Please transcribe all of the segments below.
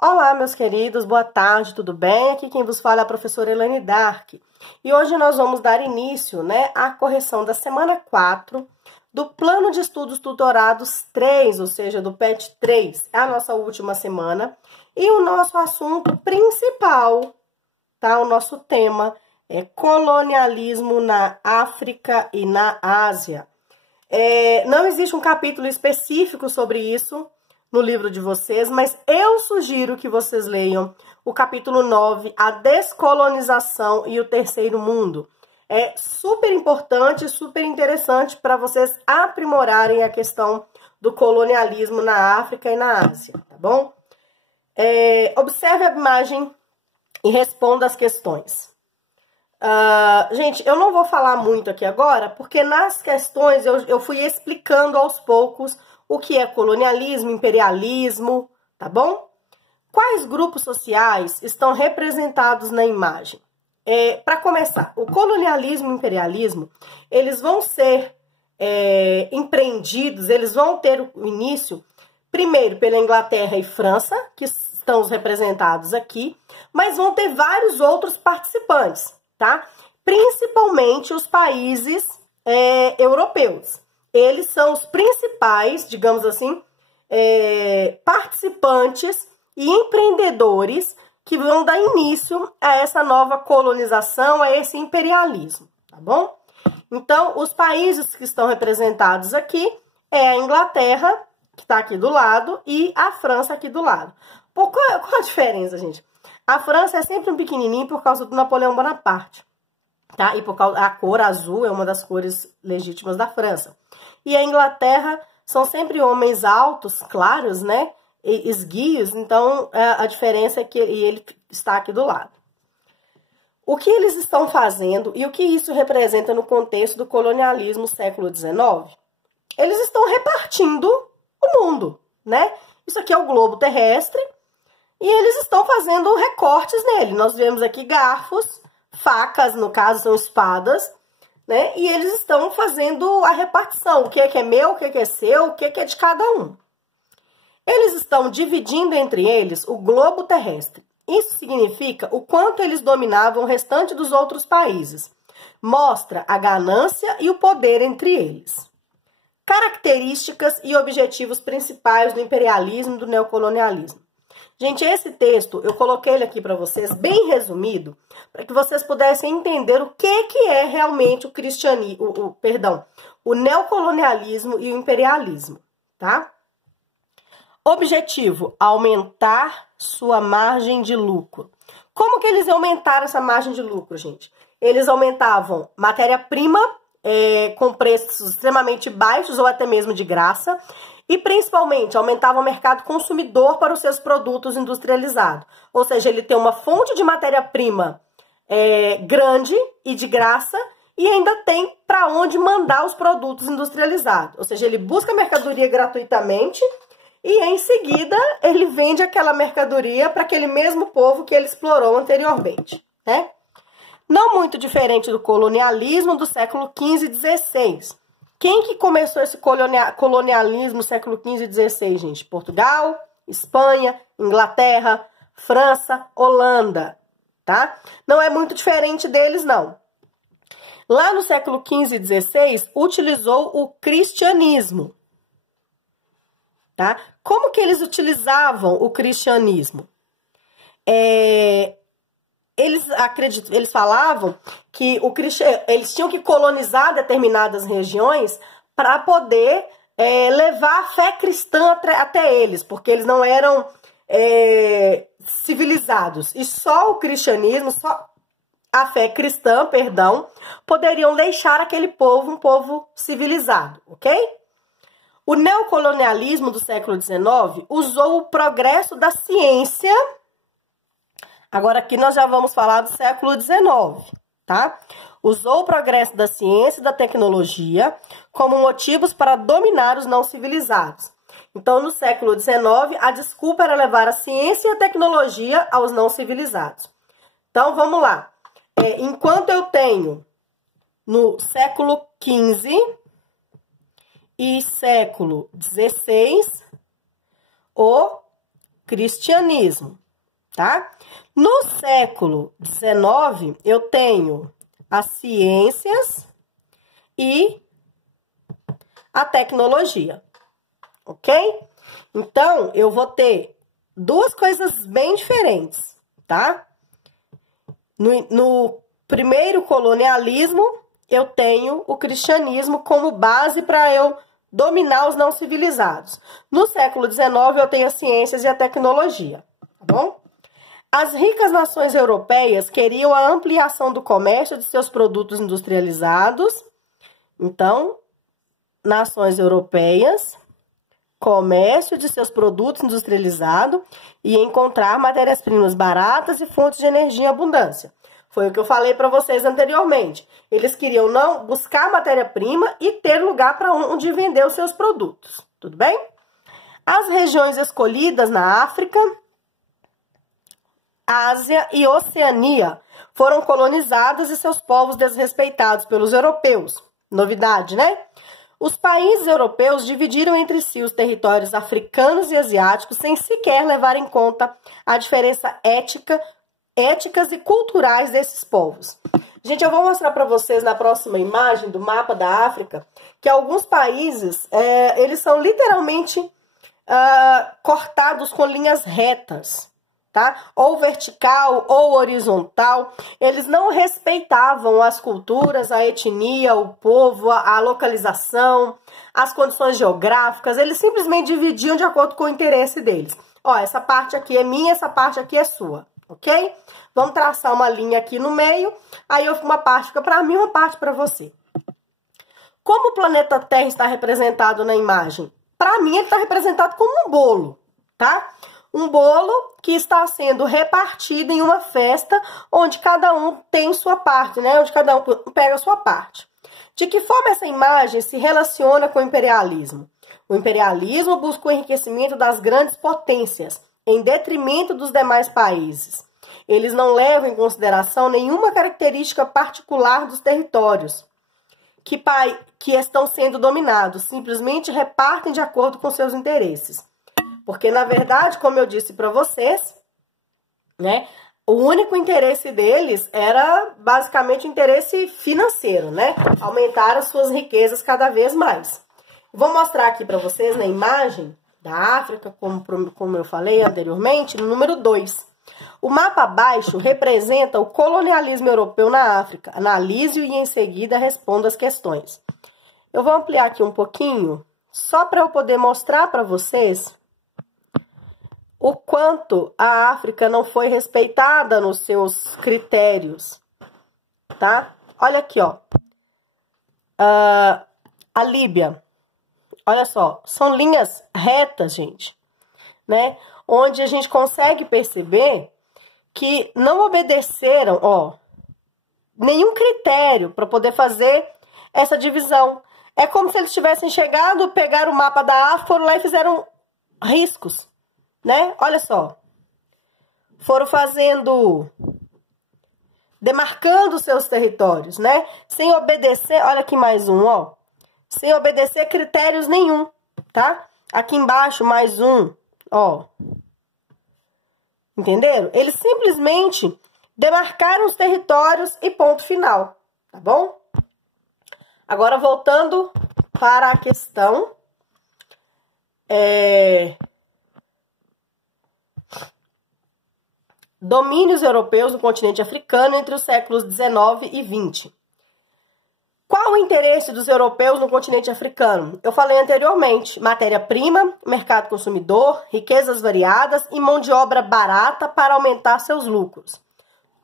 Olá, meus queridos, boa tarde, tudo bem? Aqui quem vos fala é a professora Elaine Dark. E hoje nós vamos dar início, à correção da semana 4 do Plano de Estudos Tutorados 3, ou seja, do PET 3. É a nossa última semana. E o nosso assunto principal, tá? O nosso tema é colonialismo na África e na Ásia. Não existe um capítulo específico sobre isso no livro de vocês, mas eu sugiro que vocês leiam o capítulo 9, a descolonização e o terceiro mundo. É super importante, super interessante para vocês aprimorarem a questão do colonialismo na África e na Ásia, tá bom? Observe a imagem e responda as questões. Gente, eu não vou falar muito aqui agora, porque nas questões eu fui explicando aos poucos o que é colonialismo, imperialismo, tá bom? Quais grupos sociais estão representados na imagem? Para começar, o colonialismo e o imperialismo, eles vão ser empreendidos, eles vão ter o início, primeiro pela Inglaterra e França, que estão os representados aqui, mas vão ter vários outros participantes, tá? Principalmente os países europeus. Eles são os principais, digamos assim, participantes e empreendedores que vão dar início a essa nova colonização, a esse imperialismo, tá bom? Então, os países que estão representados aqui é a Inglaterra, que está aqui do lado, e a França aqui do lado. Qual a diferença, gente? A França é sempre um pequenininho por causa do Napoleão Bonaparte, tá? E por causa a cor azul é uma das cores legítimas da França. E a Inglaterra são sempre homens altos, claros, né? Esguios, então a diferença é que ele está aqui do lado. O que eles estão fazendo e o que isso representa no contexto do colonialismo século XIX? Eles estão repartindo o mundo, né? Isso aqui é o globo terrestre e eles estão fazendo recortes nele. Nós vemos aqui garfos, facas, no caso são espadas, né? E eles estão fazendo a repartição, o que é meu, o que é seu, o que é de cada um. Eles estão dividindo entre eles o globo terrestre. Isso significa o quanto eles dominavam o restante dos outros países. Mostra a ganância e o poder entre eles. Características e objetivos principais do imperialismo e do neocolonialismo. Gente, esse texto, eu coloquei ele aqui para vocês, bem resumido, para que vocês pudessem entender o que é realmente o neocolonialismo e o imperialismo, tá? Objetivo, aumentar sua margem de lucro. Como que eles aumentaram essa margem de lucro, gente? Eles aumentavam matéria-prima com preços extremamente baixos ou até mesmo de graça, e principalmente aumentavam o mercado consumidor para os seus produtos industrializados. Ou seja, ele tem uma fonte de matéria-prima grande e de graça e ainda tem para onde mandar os produtos industrializados. Ou seja, ele busca a mercadoria gratuitamente e em seguida ele vende aquela mercadoria para aquele mesmo povo que ele explorou anteriormente, né? Não muito diferente do colonialismo do século XV e XVI. Quem que começou esse colonialismo no século XV e XVI, gente? Portugal, Espanha, Inglaterra, França, Holanda, tá? Não é muito diferente deles, não. Lá no século XV e XVI, utilizou o cristianismo, tá? Como que eles utilizavam o cristianismo? Eles falavam que eles tinham que colonizar determinadas regiões para poder levar a fé cristã até eles, porque eles não eram civilizados. E só o cristianismo, só a fé cristã, perdão, poderiam deixar aquele povo um povo civilizado, ok? O neocolonialismo do século XIX usou o progresso da ciência. Agora aqui nós já vamos falar do século XIX, tá? Usou o progresso da ciência e da tecnologia como motivos para dominar os não civilizados. Então, no século XIX, a desculpa era levar a ciência e a tecnologia aos não civilizados. Então, vamos lá. Enquanto eu tenho no século XV e século XVI o cristianismo, tá? No século XIX, eu tenho as ciências e a tecnologia, ok? Então, eu vou ter duas coisas bem diferentes, tá? No primeiro colonialismo, eu tenho o cristianismo como base para eu dominar os não civilizados. No século XIX, eu tenho as ciências e a tecnologia, tá bom? As ricas nações europeias queriam a ampliação do comércio de seus produtos industrializados. Então, nações europeias, comércio de seus produtos industrializados e encontrar matérias-primas baratas e fontes de energia em abundância. Foi o que eu falei para vocês anteriormente. Eles queriam não buscar matéria-prima e ter lugar para onde vender os seus produtos. Tudo bem? As regiões escolhidas na África, Ásia e Oceania foram colonizadas e seus povos desrespeitados pelos europeus. Novidade, né? Os países europeus dividiram entre si os territórios africanos e asiáticos sem sequer levar em conta a diferença éticas e culturais desses povos. Gente, eu vou mostrar para vocês na próxima imagem do mapa da África que alguns países, eles são literalmente cortados com linhas retas, tá? Ou vertical ou horizontal. Eles não respeitavam as culturas, a etnia, o povo, a localização, as condições geográficas. Eles simplesmente dividiam de acordo com o interesse deles. Ó, essa parte aqui é minha, essa parte aqui é sua, ok? Vamos traçar uma linha aqui no meio, aí uma parte fica para mim, uma parte para você. Como o planeta Terra está representado na imagem? Para mim, ele está representado como um bolo, tá? Um bolo que está sendo repartido em uma festa, onde cada um tem sua parte, né? Onde cada um pega a sua parte. De que forma essa imagem se relaciona com o imperialismo? O imperialismo busca o enriquecimento das grandes potências, em detrimento dos demais países. Eles não levam em consideração nenhuma característica particular dos territórios que estão sendo dominados, simplesmente repartem de acordo com seus interesses. Porque, na verdade, como eu disse para vocês, né, o único interesse deles era basicamente o interesse financeiro, né? Aumentar as suas riquezas cada vez mais. Vou mostrar aqui para vocês na imagem da África, como eu falei anteriormente, no número 2. O mapa abaixo representa o colonialismo europeu na África. Analise-o e em seguida responda as questões. Eu vou ampliar aqui um pouquinho, só para eu poder mostrar para vocês o quanto a África não foi respeitada nos seus critérios, tá? Olha aqui, ó. A Líbia. Olha só, são linhas retas, gente, né? Onde a gente consegue perceber que não obedeceram, ó, nenhum critério para poder fazer essa divisão. É como se eles tivessem chegado, pegaram o mapa da África, foram lá e fizeram riscos, né? Olha só. Foram demarcando seus territórios, né? Sem obedecer, olha aqui mais um, ó. Sem obedecer critérios nenhum, tá? Aqui embaixo mais um, ó. Entenderam? Eles simplesmente demarcaram os territórios e ponto final, tá bom? Agora, voltando para a questão, domínios europeus no continente africano entre os séculos 19 e 20. Qual o interesse dos europeus no continente africano? Eu falei anteriormente, matéria-prima, mercado consumidor, riquezas variadas e mão de obra barata para aumentar seus lucros.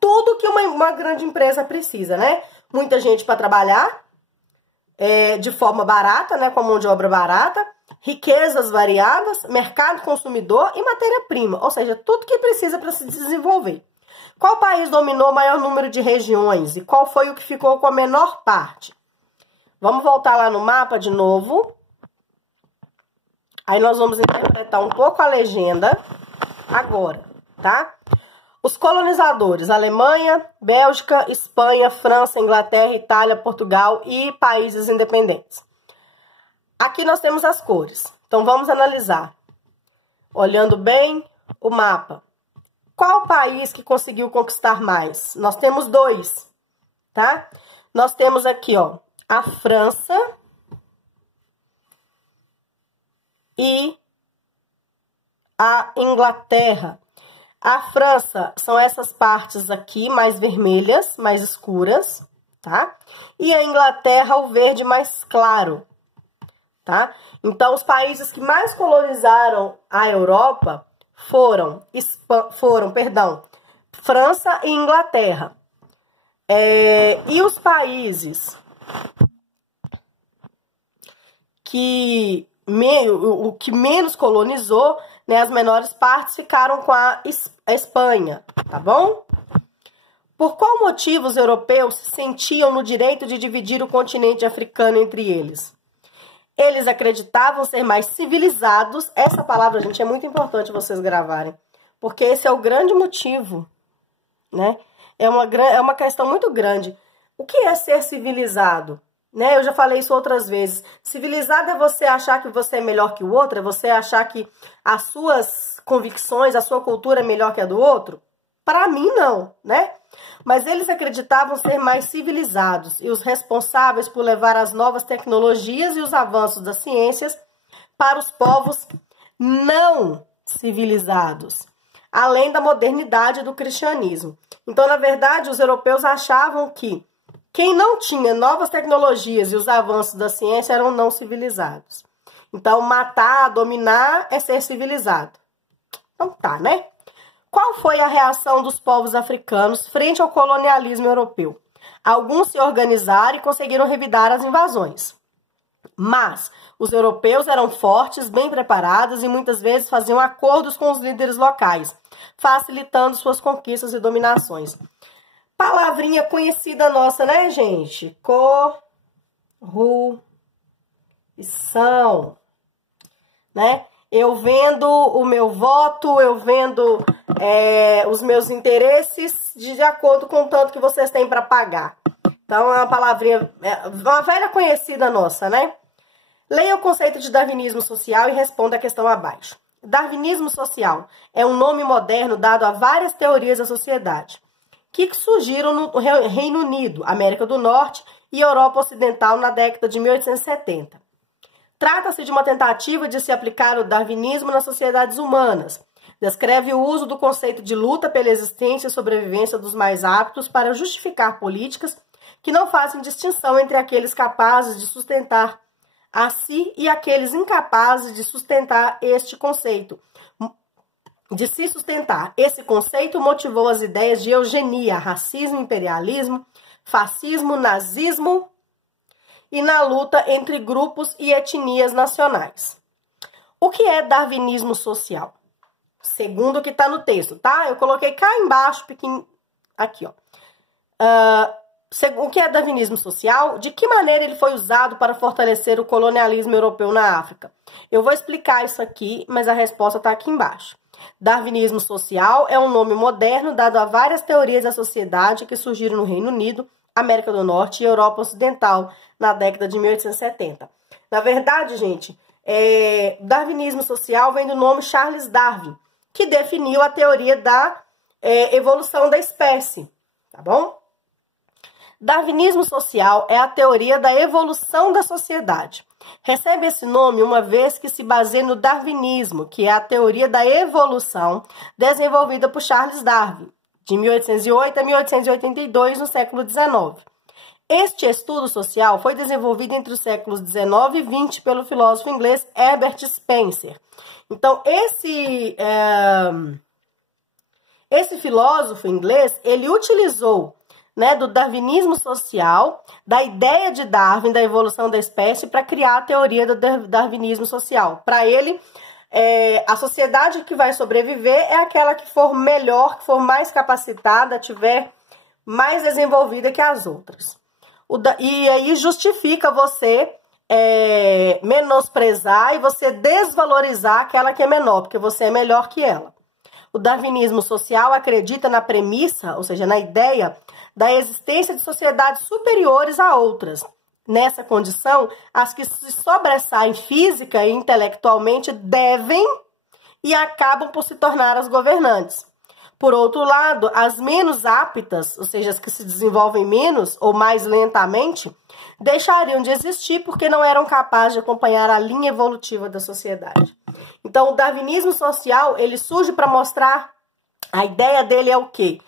Tudo que uma grande empresa precisa, né? Muita gente para trabalhar de forma barata, né? Com a mão de obra barata, riquezas variadas, mercado consumidor e matéria-prima, ou seja, tudo que precisa para se desenvolver. Qual país dominou o maior número de regiões e qual foi o que ficou com a menor parte? Vamos voltar lá no mapa de novo. Aí nós vamos interpretar um pouco a legenda agora, tá? Os colonizadores, Alemanha, Bélgica, Espanha, França, Inglaterra, Itália, Portugal e países independentes. Aqui nós temos as cores. Então vamos analisar. Olhando bem o mapa. Qual país que conseguiu conquistar mais? Nós temos dois, tá? Nós temos aqui, ó, a França e a Inglaterra. A França são essas partes aqui, mais vermelhas, mais escuras, tá? E a Inglaterra, o verde mais claro, tá? Então, os países que mais colonizaram a Europa foram França e Inglaterra. E os países que menos colonizou, né, as menores partes ficaram com a Espanha, tá bom? Por qual motivo os europeus se sentiam no direito de dividir o continente africano entre eles? Eles acreditavam ser mais civilizados. Essa palavra, gente, é muito importante vocês gravarem, porque esse é o grande motivo, né? É uma questão muito grande. O que é ser civilizado? Né? Eu já falei isso outras vezes. Civilizado é você achar que você é melhor que o outro, é você achar que as suas convicções, a sua cultura é melhor que a do outro? Para mim, não, né? Mas eles acreditavam ser mais civilizados e os responsáveis por levar as novas tecnologias e os avanços das ciências para os povos não civilizados, além da modernidade do cristianismo. Então, na verdade, os europeus achavam que quem não tinha novas tecnologias e os avanços da ciência eram não civilizados. Então, matar, dominar é ser civilizado. Então tá, né? Qual foi a reação dos povos africanos frente ao colonialismo europeu? Alguns se organizaram e conseguiram revidar as invasões. Mas os europeus eram fortes, bem preparados e muitas vezes faziam acordos com os líderes locais, facilitando suas conquistas e dominações. Palavrinha conhecida nossa, né, gente? Corrupção, né? Eu vendo o meu voto, eu vendo os meus interesses de acordo com o tanto que vocês têm para pagar. Então, é uma palavrinha, uma velha conhecida nossa, né? Leia o conceito de darwinismo social e responda a questão abaixo. Darwinismo social é um nome moderno dado a várias teorias da sociedade que surgiram no Reino Unido, América do Norte e Europa Ocidental na década de 1870. Trata-se de uma tentativa de se aplicar o darwinismo nas sociedades humanas. Descreve o uso do conceito de luta pela existência e sobrevivência dos mais aptos para justificar políticas que não fazem distinção entre aqueles capazes de sustentar a si e aqueles incapazes de sustentar este conceito. De se sustentar. Esse conceito motivou as ideias de eugenia, racismo, imperialismo, fascismo, nazismo e na luta entre grupos e etnias nacionais. O que é darwinismo social? Segundo o que está no texto, tá? Eu coloquei cá embaixo, pequeno, aqui, ó. O que é darwinismo social? De que maneira ele foi usado para fortalecer o colonialismo europeu na África? Eu vou explicar isso aqui, mas a resposta está aqui embaixo. Darwinismo social é um nome moderno dado a várias teorias da sociedade que surgiram no Reino Unido, América do Norte e Europa Ocidental na década de 1870. Na verdade, gente, darwinismo social vem do nome Charles Darwin, que definiu a teoria da evolução da espécie, tá bom? Darwinismo social é a teoria da evolução da sociedade. Recebe esse nome uma vez que se baseia no darwinismo, que é a teoria da evolução desenvolvida por Charles Darwin, de 1808 a 1882, no século XIX. Este estudo social foi desenvolvido entre os séculos XIX e XX pelo filósofo inglês Herbert Spencer. Então, esse filósofo inglês, ele utilizou, né, do darwinismo social, da ideia de Darwin, da evolução da espécie, para criar a teoria do darwinismo social. Para ele, a sociedade que vai sobreviver é aquela que for melhor, que for mais capacitada, tiver mais desenvolvida que as outras. E aí justifica você menosprezar e você desvalorizar aquela que é menor, porque você é melhor que ela. O darwinismo social acredita na premissa, ou seja, na ideia da existência de sociedades superiores a outras. Nessa condição, as que se sobressaem física e intelectualmente devem e acabam por se tornar as governantes. Por outro lado, as menos aptas, ou seja, as que se desenvolvem menos ou mais lentamente, deixariam de existir porque não eram capazes de acompanhar a linha evolutiva da sociedade. Então, o darwinismo social, ele surge para mostrar, a ideia dele é o quê?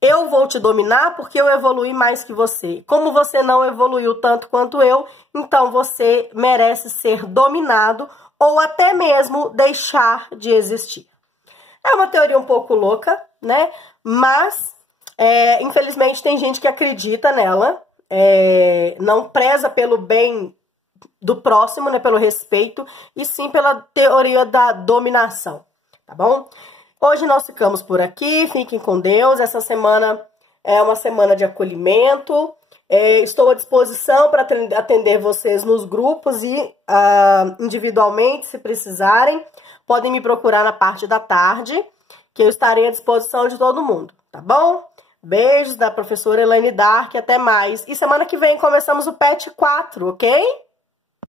Eu vou te dominar porque eu evolui mais que você. Como você não evoluiu tanto quanto eu, então você merece ser dominado ou até mesmo deixar de existir. É uma teoria um pouco louca, né? Mas, infelizmente, tem gente que acredita nela, não preza pelo bem do próximo, né? Pelo respeito, e sim pela teoria da dominação, tá bom? Hoje nós ficamos por aqui, fiquem com Deus. Essa semana é uma semana de acolhimento. Estou à disposição para atender vocês nos grupos e individualmente, se precisarem. Podem me procurar na parte da tarde, que eu estarei à disposição de todo mundo, tá bom? Beijos da professora Elaine Dark, até mais. E semana que vem começamos o PET 4, ok?